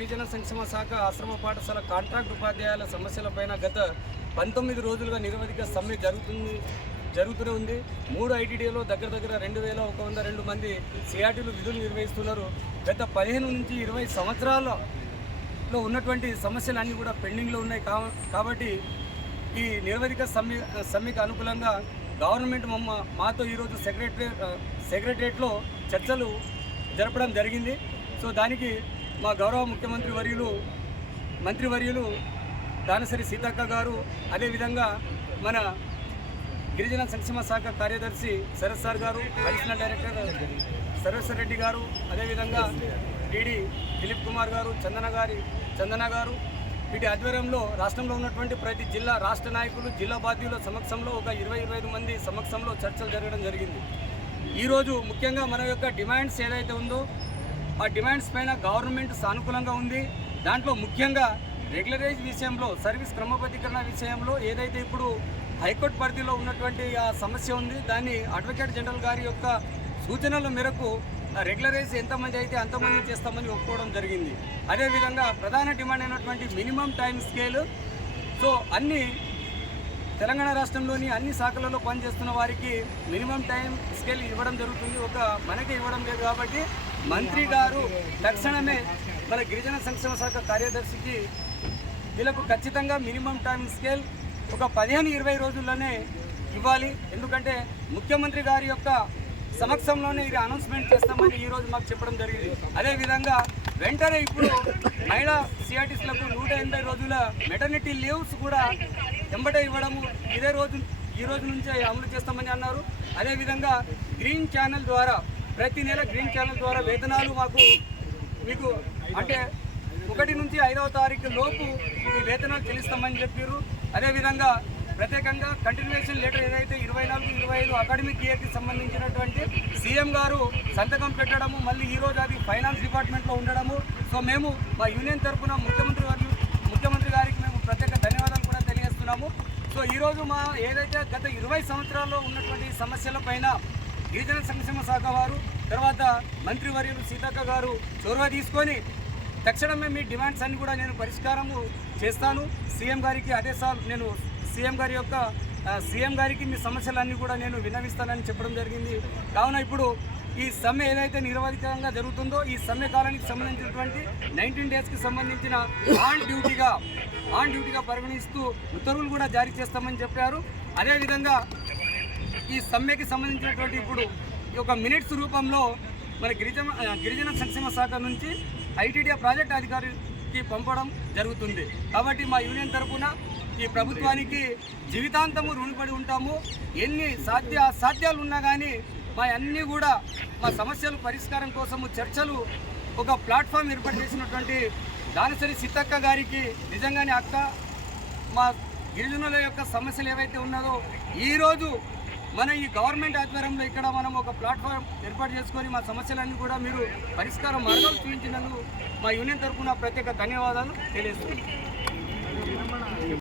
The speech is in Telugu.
గిరిజన సంక్షేమ శాఖ ఆశ్రమ పాఠశాల కాంట్రాక్ట్ ఉపాధ్యాయుల సమస్యలపైన గత పంతొమ్మిది రోజులుగా నిరవధిక సమ్మె జరుగుతుంది జరుగుతూనే ఉంది. మూడు ఐటీడీలో దగ్గర దగ్గర రెండు వేల ఒక వంద రెండు మంది సిఆర్టీలు విధులు నిర్వహిస్తున్నారు. గత పదిహేను నుంచి ఇరవై సంవత్సరాలలో ఉన్నటువంటి సమస్యలన్నీ కూడా పెండింగ్లో ఉన్నాయి కా- కాబట్టి ఈ నిరవధిక సమ్మె సమ్మెకు అనుకూలంగా గవర్నమెంట్ మమ్మ మాతో ఈరోజు సెక్రటరేట్ సెక్రటరేట్లో చర్చలు జరపడం జరిగింది. సో దానికి మా గౌరవ ముఖ్యమంత్రి వర్యులు మంత్రివర్యులు దానసరి సీతక్క గారు అదేవిధంగా మన గిరిజన సంక్షేమ శాఖ కార్యదర్శి శరత్ సార్ గారు అడిషనల్ డైరెక్టర్ సర్వేశ్వర రెడ్డి గారు అదేవిధంగా డిడి దిలీప్ కుమార్ గారు చందన గారి చందన గారు. వీటి ఆధ్వర్యంలో రాష్ట్రంలో ఉన్నటువంటి ప్రతి జిల్లా రాష్ట్ర నాయకులు జిల్లా బాధ్యుల సమక్షంలో ఒక ఇరవై ఇరవై మంది సమక్షంలో చర్చలు జరగడం జరిగింది. ఈరోజు ముఖ్యంగా మన యొక్క డిమాండ్స్ ఏదైతే ఉందో ఆ డిమాండ్స్ పైన గవర్నమెంట్ సానుకూలంగా ఉంది. దాంట్లో ముఖ్యంగా రెగ్యులరైజ్ విషయంలో సర్వీస్ క్రమబద్ధీకరణ విషయంలో ఏదైతే ఇప్పుడు హైకోర్టు పరిధిలో ఉన్నటువంటి ఆ సమస్య ఉంది దాన్ని అడ్వకేట్ జనరల్ గారి యొక్క సూచనల మేరకు రెగ్యులరైజ్ ఎంతమంది అయితే అంతమంది చేస్తామని ఒప్పుకోవడం జరిగింది. అదేవిధంగా ప్రధాన డిమాండ్ అయినటువంటి మినిమం టైం స్కేల్. సో అన్ని తెలంగాణ రాష్ట్రంలోని అన్ని శాఖలలో పనిచేస్తున్న వారికి మినిమం టైం స్కేల్ ఇవ్వడం జరుగుతుంది. ఒక మనకి ఇవ్వడం లేదు కాబట్టి మంత్రి గారు తక్షణమే మన గిరిజన సంక్షేమ శాఖ కార్యదర్శికి వీళ్ళకు ఖచ్చితంగా మినిమం టైం స్కేల్ ఒక పదిహేను ఇరవై రోజుల్లోనే ఇవ్వాలి. ఎందుకంటే ముఖ్యమంత్రి గారి యొక్క సమక్షంలోనే ఇది అనౌన్స్మెంట్ చేస్తామని ఈ రోజు మాకు చెప్పడం జరిగింది. అదేవిధంగా వెంటనే ఇప్పుడు మహిళా సిఆర్టీస్లకు నూట ఎనభై రోజుల మెటర్నిటీ లీవ్స్ కూడా ఎంబటే ఇవ్వడము ఇదే రోజు ఈ రోజు నుంచే అమలు చేస్తామని అన్నారు. అదేవిధంగా గ్రీన్ ఛానల్ ద్వారా ప్రతి నెల గ్రీన్ ఛానల్ ద్వారా వేతనాలు మాకు మీకు అంటే ఒకటి నుంచి ఐదవ తారీఖు లోపు ఈ వేతనాలు చెల్లిస్తామని చెప్పారు అదేవిధంగా ప్రత్యేకంగా కంటిన్యూషన్ లెటర్ ఏదైతే ఇరవై నాలుగు ఇరవై ఐదు అకాడమిక్ ఇయర్కి సంబంధించినటువంటి సీఎం గారు సంతకం పెట్టడము మళ్ళీ ఈరోజు అది ఫైనాన్స్ డిపార్ట్మెంట్లో ఉండడము. సో మేము మా యూనియన్ తరఫున ముఖ్యమంత్రి గారు ముఖ్యమంత్రి గారికి మేము ప్రత్యేక ధన్యవాదాలు కూడా తెలియజేస్తున్నాము. సో ఈరోజు మా ఏదైతే గత ఇరవై సంవత్సరాల్లో ఉన్నటువంటి సమస్యల పైన గిరిజన సంక్షేమ శాఖ వారు తర్వాత మంత్రివర్యులు సీతక్క గారు చొరవ తీసుకొని తక్షణమే మీ డిమాండ్స్ అన్ని కూడా నేను పరిష్కారము చేస్తాను. సీఎం గారికి ఆదేశాలు నేను సీఎం గారి యొక్క సీఎం గారికి మీ సమస్యలన్నీ కూడా నేను విన్నవిస్తానని చెప్పడం జరిగింది. కావున ఇప్పుడు ఈ సమ్మె ఏదైతే నిరవధికంగా జరుగుతుందో ఈ సమ్మె కాలానికి సంబంధించినటువంటి నైన్టీన్ డేస్కి సంబంధించిన ఆన్ డ్యూటీగా ఆన్ డ్యూటీగా పరిగణిస్తూ ఉత్తర్వులు కూడా జారీ చేస్తామని చెప్పారు. అదేవిధంగా ఈ సమ్మెకి సంబంధించినటువంటి ఇప్పుడు ఈ యొక్క మినిట్స్ రూపంలో మన గిరిజన గిరిజన సంక్షేమ శాఖ నుంచి ఐటీడీఏ ప్రాజెక్ట్ అధికారికి పంపడం జరుగుతుంది. కాబట్టి మా యూనియన్ తరఫున ఈ ప్రభుత్వానికి జీవితాంతము రుణపడి ఉంటాము. ఎన్ని సాధ్య అసాధ్యాలు ఉన్నా కానీ మా అన్నీ కూడా మా సమస్యలు పరిష్కారం కోసము చర్చలు ఒక ప్లాట్ఫామ్ ఏర్పాటు చేసినటువంటి దానసరి సీతక్క గారికి నిజంగానే అక్క మా గిరిజనుల యొక్క సమస్యలు ఏవైతే ఉన్నదో ఈరోజు మన ఈ గవర్నమెంట్ ఆధ్వర్యంలో ఇక్కడ మనం ఒక ప్లాట్ఫామ్ ఏర్పాటు చేసుకొని మా సమస్యలన్నీ కూడా మీరు పరిష్కారం మార్గాలు చూపించినందుకు మా యూనియన్ తరఫున ప్రత్యేక ధన్యవాదాలు తెలియజేస్తున్నాను